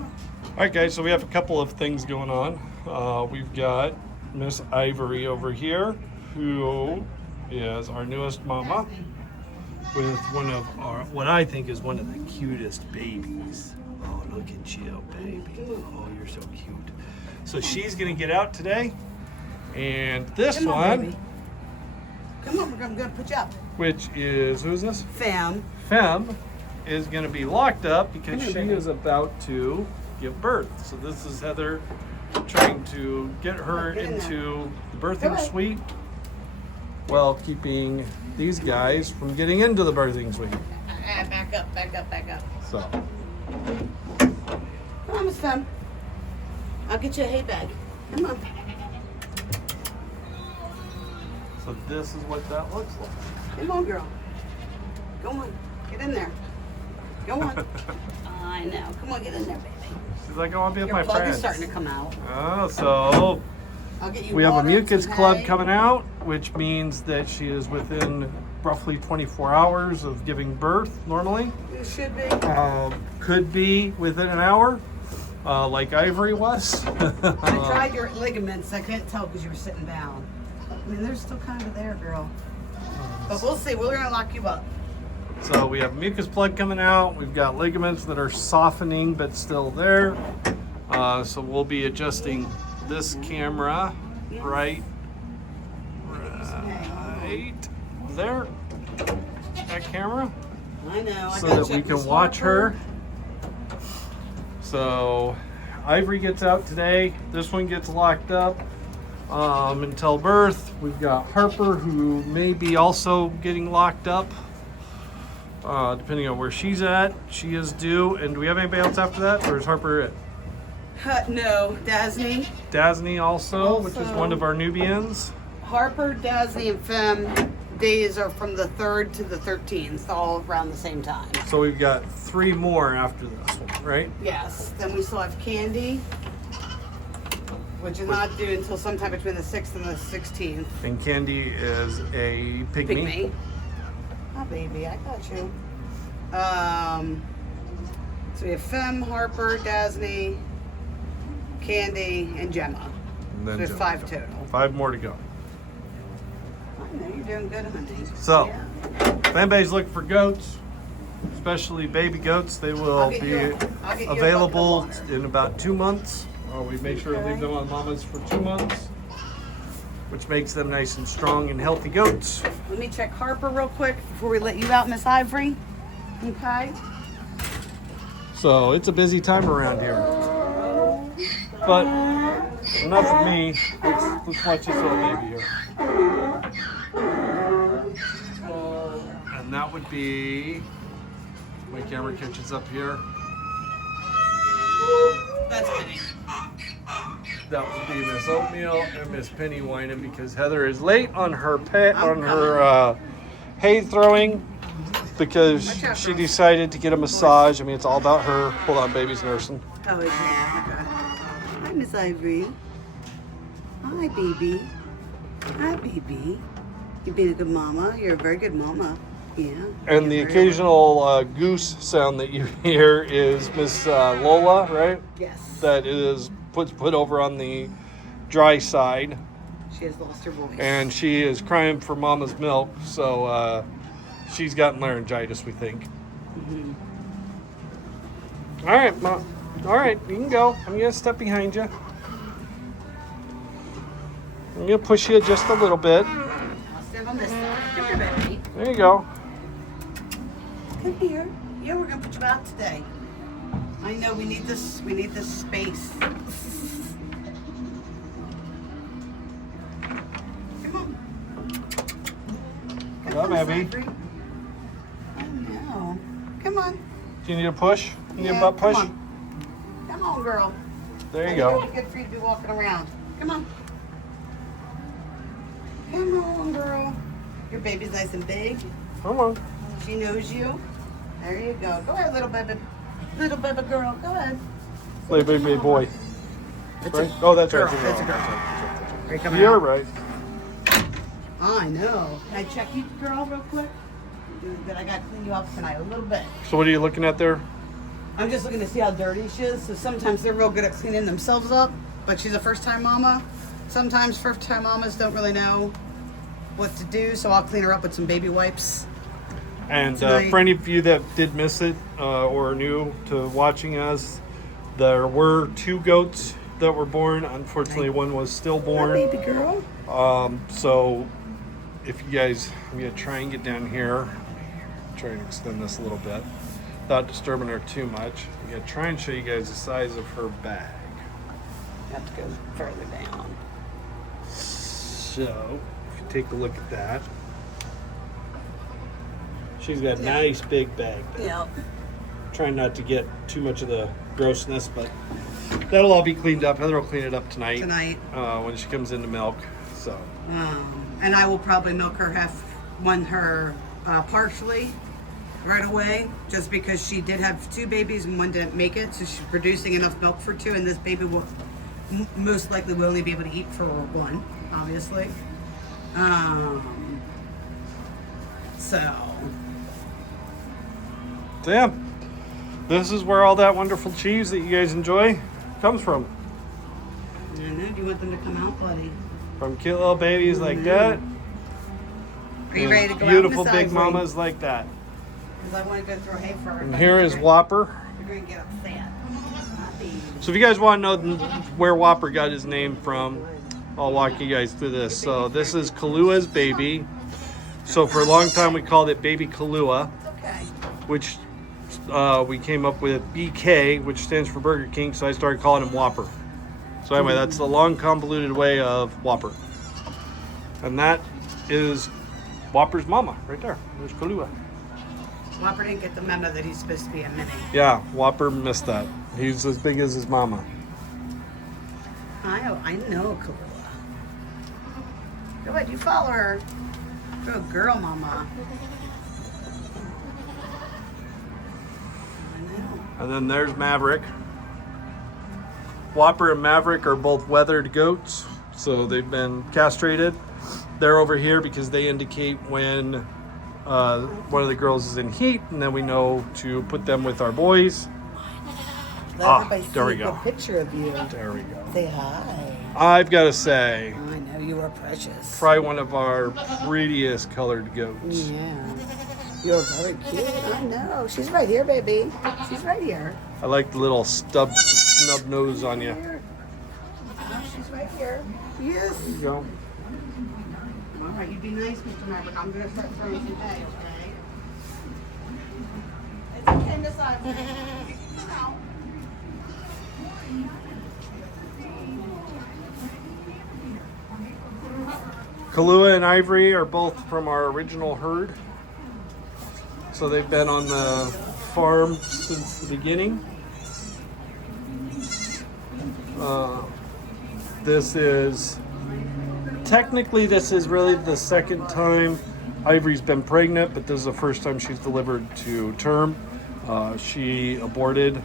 All right, guys, so we have a couple of things going on. We've got Miss Ivory over here, who is our newest mama, with one of our, what I think is one of the cutest babies. Oh, look at you, baby. Oh, you're so cute. So she's gonna get out today, and this Come on, one, baby. Come on, I'm gonna put you up. which is, who's this? Fam. Fem, is gonna be locked up because Come she here, baby. is about to give birth. So this is Heather trying to get her Get in into the Go birthing ahead. suite while keeping these guys from getting into the birthing suite. Back up, back up, back up. So, Come on, Miss Fem. I'll get you a hay bag. Come on. so this is what that looks like. Come on, girl. Go on. Get in there. Go on. I know. Come on, get in there, baby. She's like, I want to be with Your my plug friends. is starting to come out. Oh, so I'll get you we have a water, mucus some club hay. coming out, which means that she is within roughly 24 hours of giving birth normally. You should be. Could be within an hour, like Ivory was. I tried your ligaments. I can't tell because you were sitting down. I mean, they're still kind of there, girl. But we'll see. We're gonna lock you up. So we have a mucus plug coming out. We've got ligaments that are softening but still there. So we'll be adjusting this camera right there. That camera. I know. I So gotta that we check can Miss watch her. Harper. So Ivory gets out today. This one gets locked up until birth. We've got Harper, who may be also getting locked up, depending on where she's at. She is due. And do we have anybody else after that, or is Harper it? No, Dasney. Dasney also, which is Also- one of our Nubians. Harper, Dasney, and Fem days are from the 3rd to the 13th, all around the same time. So we've got 3 more after this one, right? Yes. Then we still have Candy, which is not due until sometime between the 6th and the 16th. And Candy is a pygmy. Pygmy. Oh, baby, I got you. So we have Fem, Harper, Dasney, Candy, and Gemma. And So then we have Gemma. 5 total. 5 more to go. I know you're doing good, honey. So, Yeah. if anybody's looking for goats, especially baby goats, they will I'll get be you a bucket of available water. in about 2 months. We make sure to leave them on mamas for 2 months, which makes them nice and strong and healthy goats. Let me check Harper real quick before we let you out, Miss Ivory. Okay. So it's a busy time around here. But enough of me. Let's watch this little baby here. And that would be, my camera catches up here. That's Penny. That would be Miss Oatmeal and Miss Penny whining because Heather is late on her hay throwing because she decided to get a massage. I mean, it's all about her. Hold on, baby's nursing. Oh, is yeah. Okay. Hi, Miss Ivory. Hi, baby. Hi, baby. You've been a good mama. You're a very good mama. Yeah. And the You're very occasional goose sound that you hear is Miss Lola, right? Yes. That is put over on the dry side, She has lost her voice. and she is crying for mama's milk. So she's gotten laryngitis, we think. Mhm. All right, Mom. All right, you can go. I'm gonna step behind you. I'm gonna push you just a little bit. I'll stand on this side. Come here, baby. There you go. Come here. Yeah, we're gonna put you out today. I know we need this. We need this space. Come on. Come on, Miss baby. Ivory. Oh no. Come on. Do you need a push? You need a Yeah, butt push? Come on. Come on, girl. There you It's go. really good for you to be walking around. Come on. Come on, girl. Your baby's nice and big. Come on. She knows you. There you go. Go ahead, little baby. Little baby girl. Go ahead. Baby, baby boy. It's Right? a Oh, that's girl. right. That's a girl. Are you coming You're out? right. I know. Can I check you, girl, real quick? You're doing good. I got to clean you up tonight a little bit. So what are you looking at there? I'm just looking to see how dirty she is. So sometimes they're real good at cleaning themselves up, but she's a first-time mama. Sometimes first-time mamas don't really know what to do, so I'll clean her up with some baby wipes. And for any of you that did miss it or are new to watching us, there were 2 goats that were born. Unfortunately, one was stillborn. Hi, baby girl. So if you guys, I'm going to try and get down here. Try and extend this a little bit without disturbing her too much. I'm going to try and show you guys the size of her bag. You have to go further down. So if you take a look at that, she's got a nice big bag. Yep. Trying not to get too much of the grossness, but that'll all be cleaned up. Heather will clean it up tonight. When she comes into milk. So. And I will probably milk her partially right away, just because she did have 2 babies and one didn't make it, so she's producing enough milk for 2, and this baby will most likely will only be able to eat for 1, obviously. So Yeah, this is where all that wonderful cheese that you guys enjoy comes from. I know. Do you want them to come out, buddy? From cute little babies like that. Are you ready to go beautiful out, big mamas like that. Because I want to go throw hay for her. And here is Whopper. You're going to get upset. So if you guys want to know where Whopper got his name from, I'll walk you guys through this. So this is Kalua's baby. So for a long time we called it Baby Kalua, Okay. which we came up with BK, which stands for Burger King. So I started calling him Whopper. So anyway, that's the long convoluted way of Whopper. And that is Whopper's mama right there. There's Kalua. Whopper didn't get the memo that he's supposed to be a mini. Yeah, Whopper missed that. He's as big as his mama. I know Kalua. Go ahead, you follow her. Good girl, mama. I know. And then there's Maverick. Whopper and Maverick are both weathered goats, so they've been castrated. They're over here because they indicate when one of the girls is in heat, and then we know to put them with our boys. Let everybody see there we a go. good picture of you. There we go. Say hi. I've got to say, I know you are precious. probably one of our prettiest colored goats. Yeah. You're very cute. I know. She's right here, baby. She's right here. I like the little snub nose on you. Here. Oh, she's right here. Yes. There you go. All right, you be nice, Mr. Maverick. I'm going to start throwing some hay, okay? It's okay, Miss Ivory. Come out. Kalua and Ivory are both from our original herd. So they've been on the farm since the beginning. This is really the second time Ivory's been pregnant, but this is the first time she's delivered to term. She aborted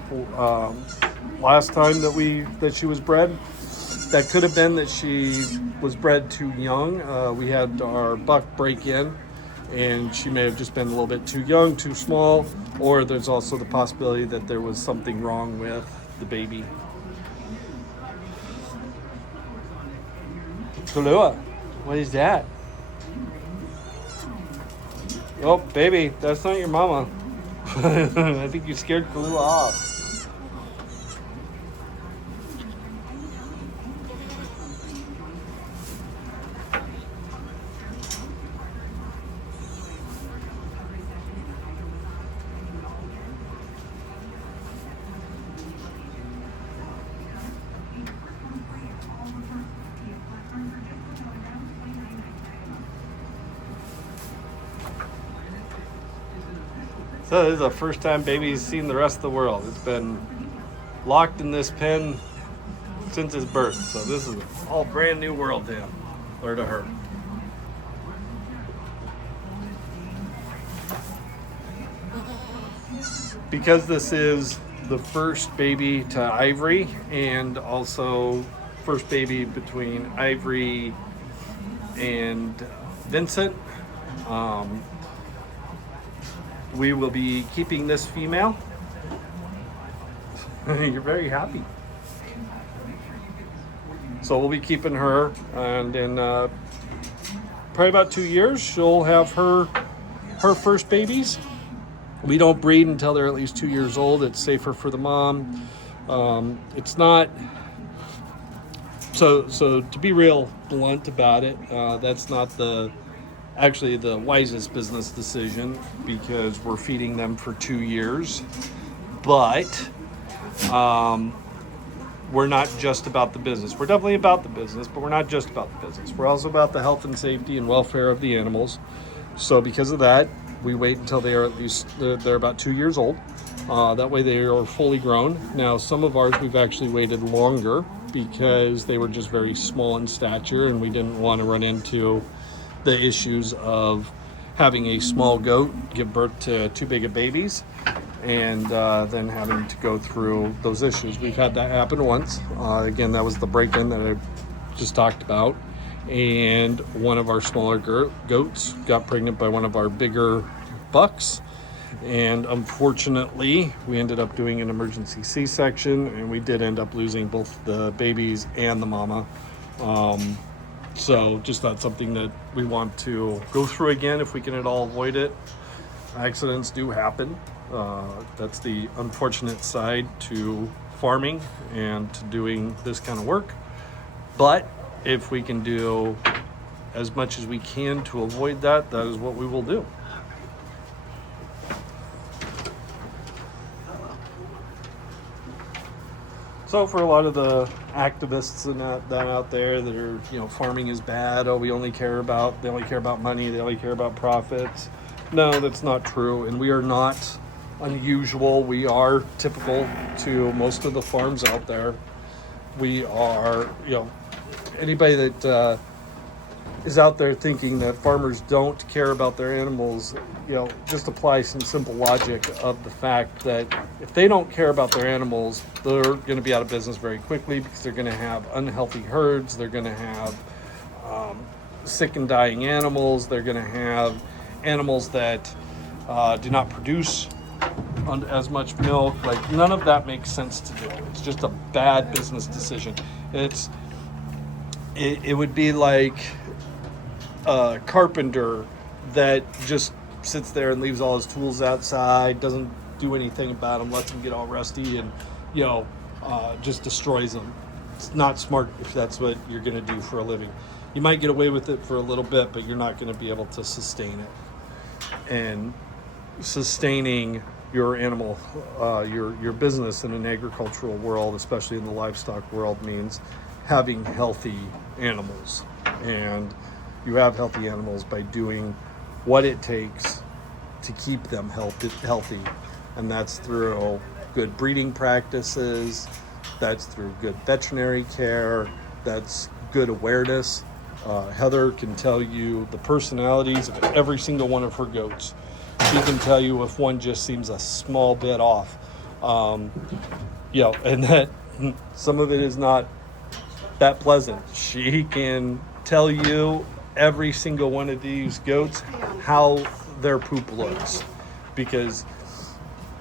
last time that she was bred. That could have been that she was bred too young. We had our buck break in, and she may have just been a little bit too young, too small, or there's also the possibility that there was something wrong with the baby. Kalua, what is that? Oh, baby, that's not your mama. I think you scared Kalua off. So this is the first time baby's seen the rest of the world. It's been locked in this pen since his birth. So this is all brand new world to him, or to her. Because this is the first baby to Ivory, and also first baby between Ivory and Vincent, we will be keeping this female, You're very happy. So we'll be keeping her, and in probably about 2 years, she'll have her first babies. We don't breed until they're at least 2 years old. It's safer for the mom. It's not. So to be real blunt about it, that's not actually the wisest business decision, because we're feeding them for 2 years. But we're not just about the business. We're definitely about the business, but we're not just about the business. We're also about the health and safety and welfare of the animals. So because of that, we wait until they are at least they're about 2 years old. That way they are fully grown. Now, some of ours we've actually waited longer because they were just very small in stature, and we didn't want to run into the issues of having a small goat give birth to too big of babies, and then having to go through those issues. We've had that happen once. Again, that was the break-in that I just talked about. And one of our smaller goats got pregnant by one of our bigger bucks. And unfortunately, we ended up doing an emergency C-section, and we did end up losing both the babies and the mama. So just not something that we want to go through again if we can at all avoid it. Accidents do happen. That's the unfortunate side to farming and to doing this kind of work. But if we can do as much as we can to avoid that, that is what we will do. So for a lot of the activists and that out there that are, farming is bad. Oh, they only care about money. They only care about profits. No, that's not true. And we are not unusual. We are typical to most of the farms out there. We are, anybody that is out there thinking that farmers don't care about their animals, just apply some simple logic of the fact that if they don't care about their animals, they're going to be out of business very quickly, because they're going to have unhealthy herds. They're going to have sick and dying animals. They're going to have animals that do not produce as much milk. Like, none of that makes sense to do. It's just a bad business decision. It would be like a carpenter that just sits there and leaves all his tools outside, doesn't do anything about them, lets them get all rusty, and just destroys them. It's not smart if that's what you're going to do for a living. You might get away with it for a little bit, but you're not going to be able to sustain it. And sustaining your animal, your business in an agricultural world, especially in the livestock world, means having healthy animals. And you have healthy animals by doing what it takes to keep them healthy. And that's through good breeding practices, that's through good veterinary care, that's good awareness. Heather can tell you the personalities of every single one of her goats. She can tell you if one just seems a small bit off. And that some of it is not that pleasant. She can tell you every single one of these goats how their poop looks, because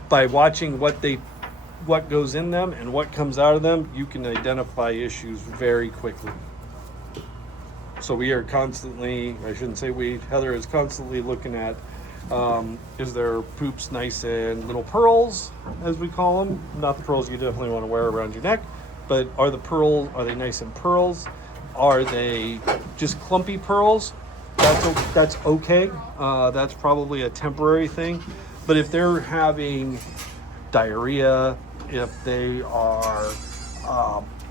by watching what goes in them and what comes out of them, you can identify issues very quickly. So we are constantly, Heather is constantly looking at, is their poops nice and little pearls, as we call them? Not the pearls you definitely want to wear around your neck, but are they nice in pearls? Are they just clumpy pearls? That's okay. That's probably a temporary thing. But if they're having diarrhea, if they are,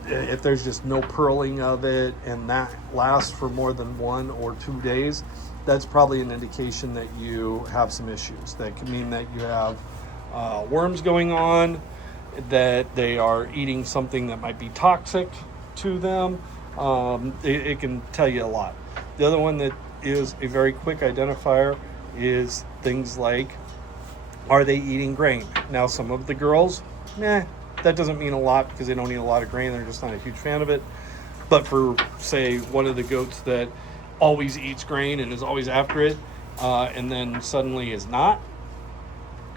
if there's just no pearling of it, and that lasts for more than 1 or 2 days, that's probably an indication that you have some issues. That could mean that you have worms going on, that they are eating something that might be toxic to them. It can tell you a lot. The other one that is a very quick identifier is things like, are they eating grain? Now, some of the girls, that doesn't mean a lot because they don't eat a lot of grain. They're just not a huge fan of it. But for, say, one of the goats that always eats grain and is always after it, and then suddenly is not,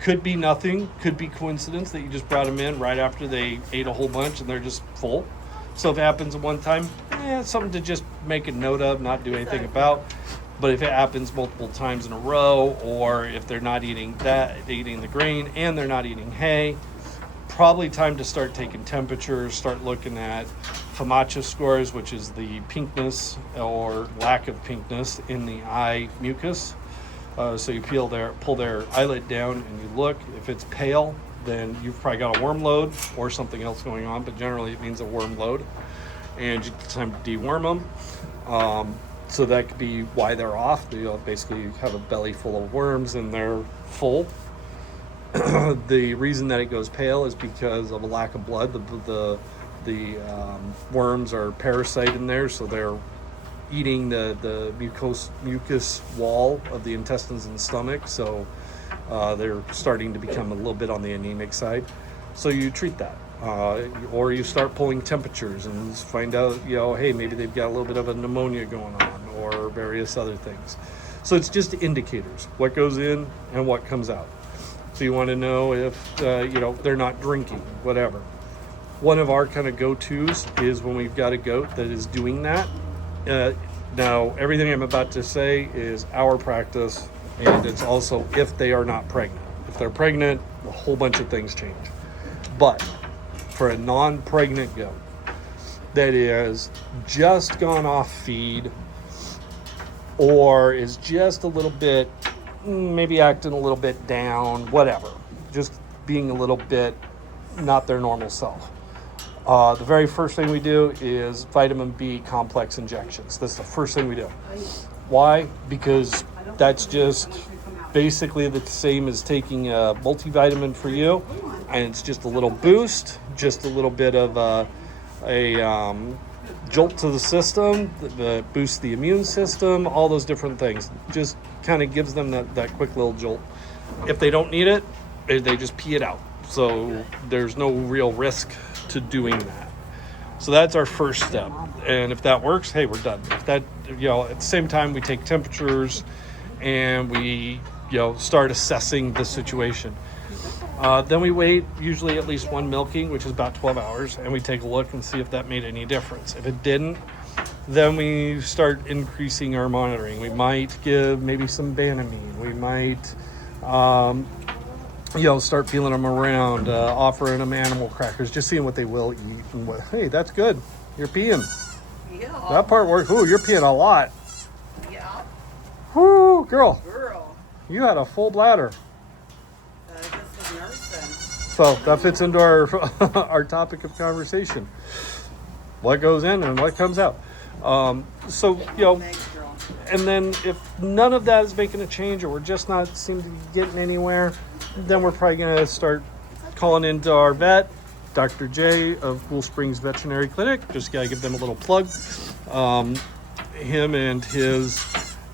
Could be nothing. Could be coincidence that you just brought them in right after they ate a whole bunch and they're just full. So if it happens at one time, it's something to just make a note of, not do anything about. But if it happens multiple times in a row, or if they're not eating the grain and they're not eating hay, probably time to start taking temperatures, start looking at FAMACHA scores, which is the pinkness or lack of pinkness in the eye mucus. So you pull their eyelid down and you look. If it's pale, then you've probably got a worm load or something else going on, but generally it means a worm load. And it's time to deworm them. So that could be why they're off. They basically have a belly full of worms and they're full. The reason that it goes pale is because of a lack of blood. The worms are parasite in there, so they're eating the mucus wall of the intestines and stomach. So they're starting to become a little bit on the anemic side. So you treat that. Or you start pulling temperatures and find out, hey, maybe they've got a little bit of a pneumonia going on or various other things. So it's just indicators, what goes in and what comes out. So you want to know if, they're not drinking, whatever. One of our kind of go-tos is when we've got a goat that is doing that. Now, everything I'm about to say is our practice, and it's also if they are not pregnant. If they're pregnant, a whole bunch of things change. But for a non-pregnant goat that is just gone off feed or is just a little bit, maybe acting a little bit down, whatever, just being a little bit not their normal self. The very first thing we do is vitamin B complex injections. That's the first thing we do. Why? Because that's just basically the same as taking a multivitamin for you, and it's just a little boost, just a little bit of a jolt to the system that boosts the immune system, all those different things. Just kind of gives them that quick little jolt. If they don't need it, they just pee it out. So there's no real risk to doing that. So that's our first step. And if that works, hey, we're done. If that, at the same time, we take temperatures and we, start assessing the situation. Then we wait usually at least one milking, which is about 12 hours, and we take a look and see if that made any difference. If it didn't, then we start increasing our monitoring. We might give maybe some Banamine. We might, start feeling them around, offering them animal crackers, just seeing what they will eat. And hey, that's good. You're peeing. Yeah. That part works. Ooh, you're peeing a lot. Yeah. Whoo, girl. Girl. You had a full bladder. This is nursing. So that fits into our topic of conversation. What goes in and what comes out. Thanks, girl. And then if none of that is making a change or we're just not seem to be getting anywhere, then we're probably going to start calling into our vet, Dr. J of Cool Springs Veterinary Clinic. Just got to give them a little plug. Him and his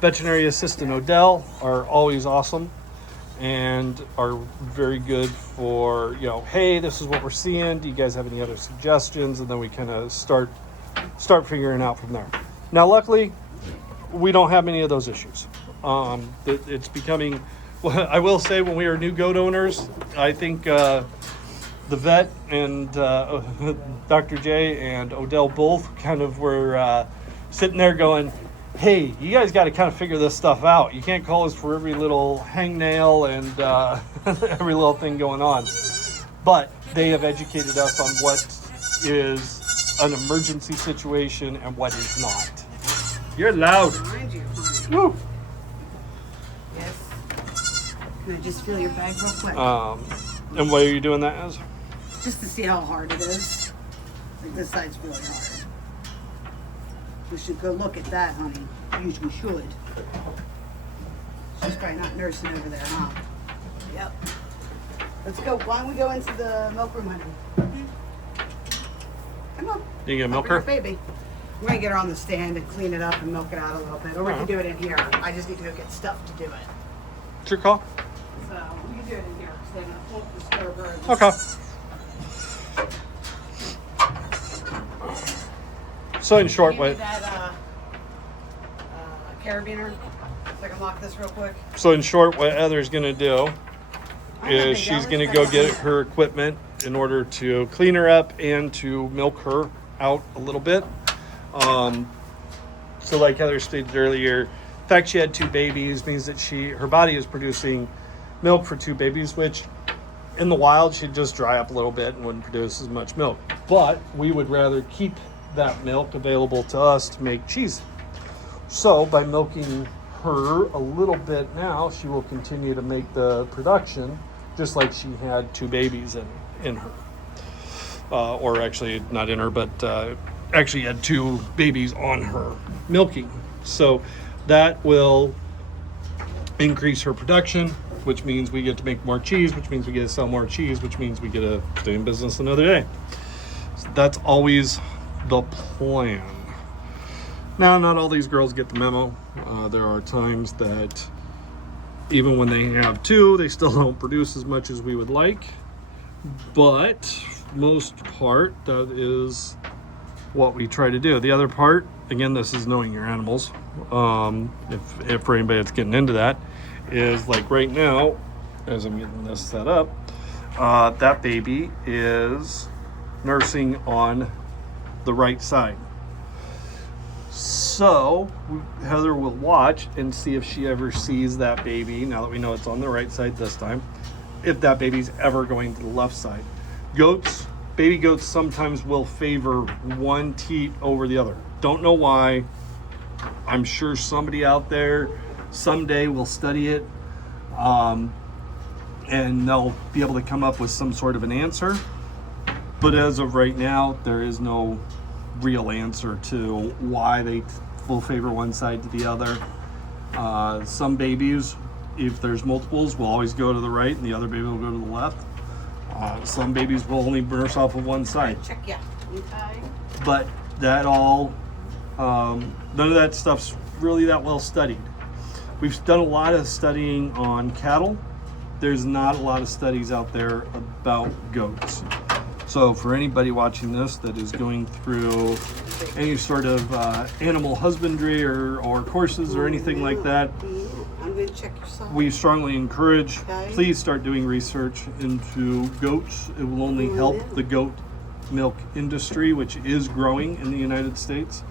veterinary assistant, Odell, are always awesome and are very good for, hey, this is what we're seeing. Do you guys have any other suggestions? And then we kind of start figuring out from there. Now, luckily, we don't have many of those issues. It's becoming, well, I will say when we were new goat owners, I think the vet and Dr. J and Odell both kind of were sitting there going, hey, you guys got to kind of figure this stuff out. You can't call us for every little hangnail and every little thing going on. But they have educated us on what is an emergency situation and what is not. You're loud. Behind you, honey. Woo. Yes. Can I just feel your bag real quick? And why are you doing that as? Just to see how hard it is. Like this side's really hard. We should go look at that, honey. We should. She's probably not nursing over there, huh? Yep. Let's go. Why don't we go into the milk room, honey? Come on. You gonna milk Bring her? your baby. We're gonna get her on the stand and clean it up and milk it out a little bit. Or we can do it in here. I just need to go get stuff to do it. It's your call. So we can do it in here. So then I won't disturb her. Okay. So in short, Give me what? that carabiner. So I can lock this real quick. So in short, what Heather's gonna do is she's going to go get her equipment in order to clean her up and to milk her out a little bit. So like Heather stated earlier, the fact she had 2 babies means that her body is producing milk for 2 babies, which in the wild she'd just dry up a little bit and wouldn't produce as much milk. But we would rather keep that milk available to us to make cheese. So by milking her a little bit now, she will continue to make the production just like she had 2 babies in her. Or actually not in her, but actually had 2 babies on her milking. So that will increase her production, which means we get to make more cheese, which means we get to sell more cheese, which means we get to stay in business another day. So that's always the plan. Now, not all these girls get the memo. There are times that even when they have 2, they still don't produce as much as we would like. But most part, that is what we try to do. The other part, again, this is knowing your animals. If for anybody that's getting into that, is like right now, as I'm getting this set up, that baby is nursing on the right side. So Heather will watch and see if she ever sees that baby, now that we know it's on the right side this time, if that baby's ever going to the left side. Baby goats sometimes will favor one teat over the other. Don't know why. I'm sure somebody out there someday will study it, and they'll be able to come up with some sort of an answer. But as of right now, there is no real answer to why they will favor one side to the other. Some babies, if there's multiples, will always go to the right, and the other baby will go to the left. Some babies will only nurse off of one side. Check, yeah. Okay. But that all, none of that stuff's really that well studied. We've done a lot of studying on cattle. There's not a lot of studies out there about goats. So for anybody watching this that is going through any sort of animal husbandry or courses or anything like that, I'm going to check your side. we strongly encourage, Okay. please start doing research into goats. It will only help the goat milk industry, which is growing in the United States,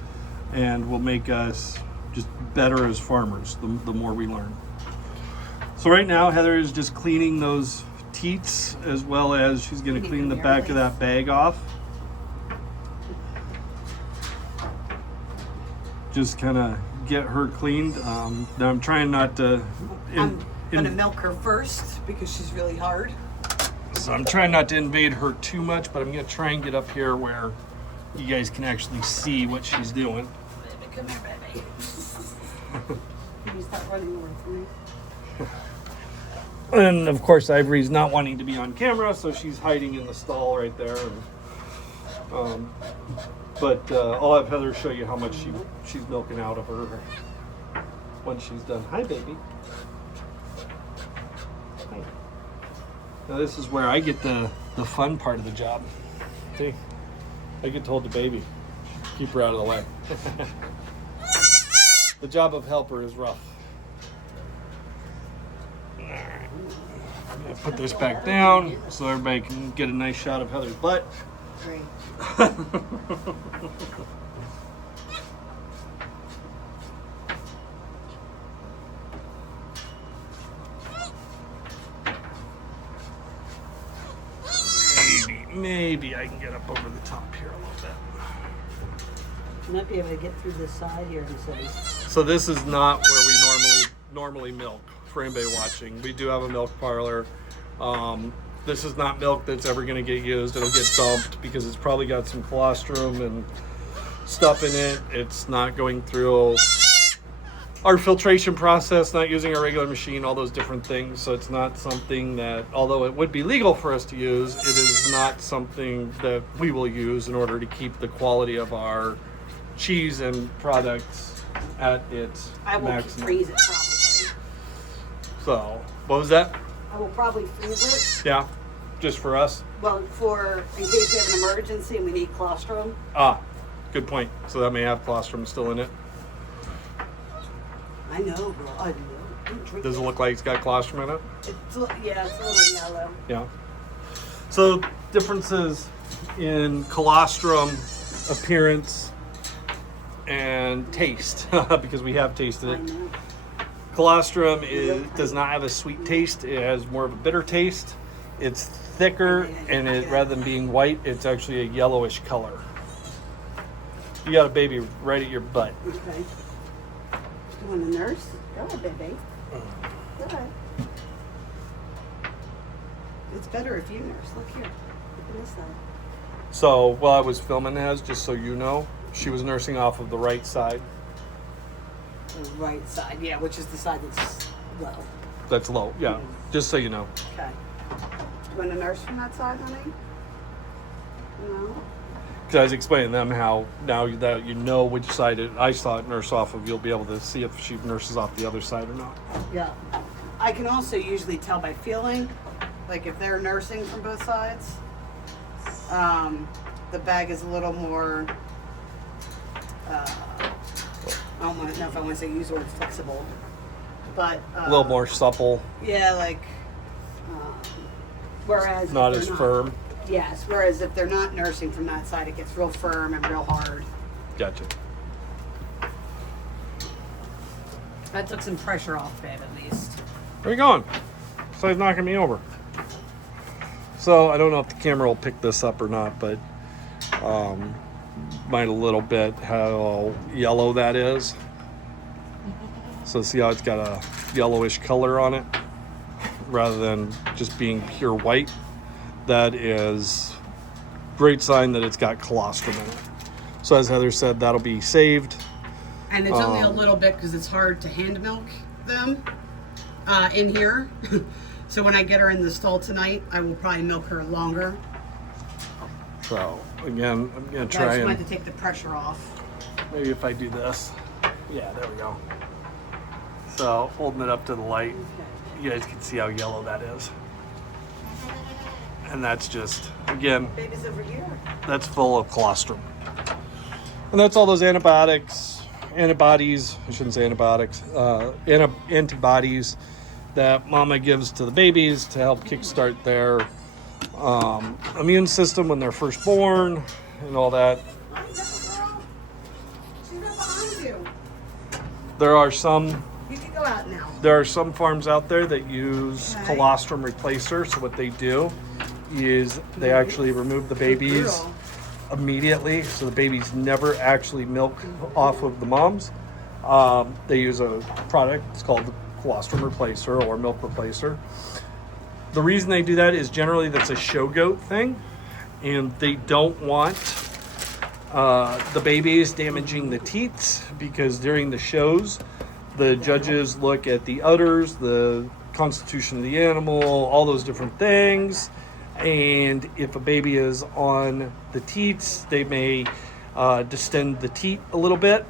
and will make us just better as farmers the more we learn. So right now Heather is just cleaning those teats, as well as she's going to clean the back of that bag off. Just kind of get her cleaned. Now I'm trying not to I'm going to milk her first because she's really hard. so I'm trying not to invade her too much, but I'm going to try and get up here where you guys can actually see what she's doing. Baby, come here, baby. Can you stop running over for me? And of course Ivory's not wanting to be on camera, so she's hiding in the stall right there. And, but I'll have Heather show you how much she's milking out of her when she's done. Hi, baby. Hi. Now this is where I get the fun part of the job. See, I get to hold the baby, keep her out of the way. The job of helper is rough. Put this back down so everybody can get a nice shot of Heather's butt. Great. Maybe I can get up over the top here a little bit. You might be able to get through this side here and say. So this is not where we normally milk. For anybody watching, we do have a milk parlor. This is not milk that's ever going to get used. It'll get dumped because it's probably got some colostrum and stuff in it. It's not going through our filtration process, not using a regular machine, all those different things. So it's not something that, although it would be legal for us to use, it is not something that we will use in order to keep the quality of our cheese and products at its I will maximum. freeze it probably. So, what was that? I will probably freeze it. Yeah, just for us. Well, in case we have an emergency and we need colostrum. Ah, good point. So that may have colostrum still in it. I know, girl. I know. Does it look like it's got colostrum in it? Yeah, it's a little yellow. Yeah. So differences in colostrum appearance and taste, because we have tasted I it. know. Colostrum does not have a sweet taste. It has more of a bitter taste. It's thicker, and rather than being white, it's actually a yellowish color. You got a baby right at your butt. Okay. You want a nurse? Go ahead, baby. Go ahead. It's better if you nurse. Look here. Look at this side. So while I was filming this, just so you know, she was nursing off of the right side. The right side, yeah, which is the side that's low. That's low, yeah. Just so you know. Okay. You want a nurse from that side, honey? No? Because I was explaining to them how now that you know which side I saw it nurse off of, you'll be able to see if she nurses off the other side or not. Yeah. I can also usually tell by feeling, like if they're nursing from both sides, the bag is a little more, I don't know if I want to say use the word flexible, but A little more supple, yeah, like whereas not if as they're firm. Yes, whereas if they're not nursing from that side, it gets real firm and real hard. Gotcha. That took some pressure off, babe, at least. Where you going? Besides knocking me over. So I don't know if the camera will pick this up or not, but might a little bit how yellow that is. So see how it's got a yellowish color on it rather than just being pure white. That is great sign that it's got colostrum in it. So as Heather said, that'll be saved. And it's only a little bit because it's hard to hand milk them in here. So when I get her in the stall tonight, I will probably milk her longer. So again, I'm gonna I try just wanted and to take the pressure off. maybe if I do this. Yeah, there we go. So holding it up to the light, you guys can see how yellow that is. And that's just, again, Baby's over here. that's full of colostrum. And that's all those antibodies, I shouldn't say antibiotics, antibodies that mama gives to the babies to help kickstart their immune system when they're first born and all that. I know, girl. She's right behind you. There are some You can go out now. There are some farms out there that use Okay. colostrum replacer. So what they do is they actually remove the babies Girl. immediately, so the babies never actually milk off of the moms. They use a product, it's called the colostrum replacer or milk replacer. The reason they do that is generally that's a show goat thing, and they don't want the babies damaging the teats, because during the shows the judges look at the udders, the constitution of the animal, all those different things. And if a baby is on the teats, they may distend the teat a little bit,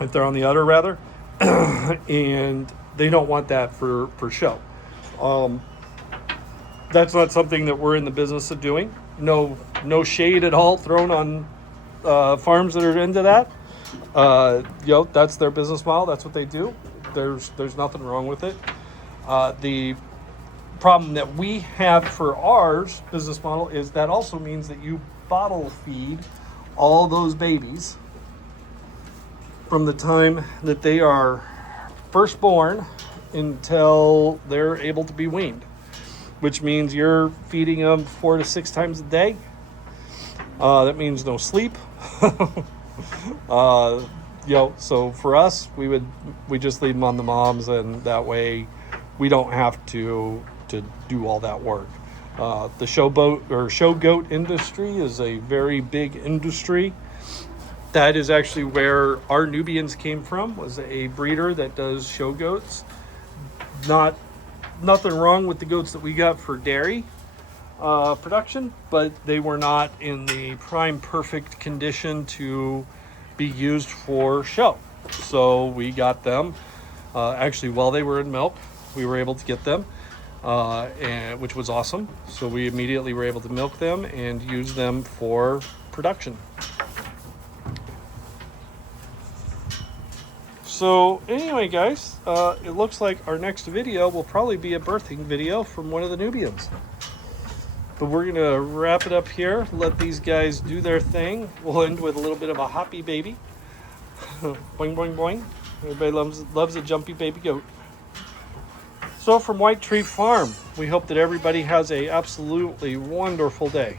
if they're on the udder rather, and they don't want that for show. That's not something that we're in the business of doing. No shade at all thrown on farms that are into that. That's their business model. That's what they do. There's nothing wrong with it. The problem that we have for our business model is that also means that you bottle feed all those babies from the time that they are first born until they're able to be weaned, which means you're feeding them 4 to 6 times a day. That means no sleep. So for us, we just leave them on the moms, and that way we don't have to do all that work. The show goat industry is a very big industry. That is actually where our Nubians came from, was a breeder that does show goats. Nothing wrong with the goats that we got for dairy production, but they were not in the prime perfect condition to be used for show. So we got them actually while they were in milk. We were able to get them, which was awesome. So we immediately were able to milk them and use them for production. So anyway, guys, it looks like our next video will probably be a birthing video from one of the Nubians. But we're going to wrap it up here, let these guys do their thing. We'll end with a little bit of a hoppy baby. Boing, boing, boing. Everybody loves a jumpy baby goat. So from White Tree Farm, we hope that everybody has a absolutely wonderful day.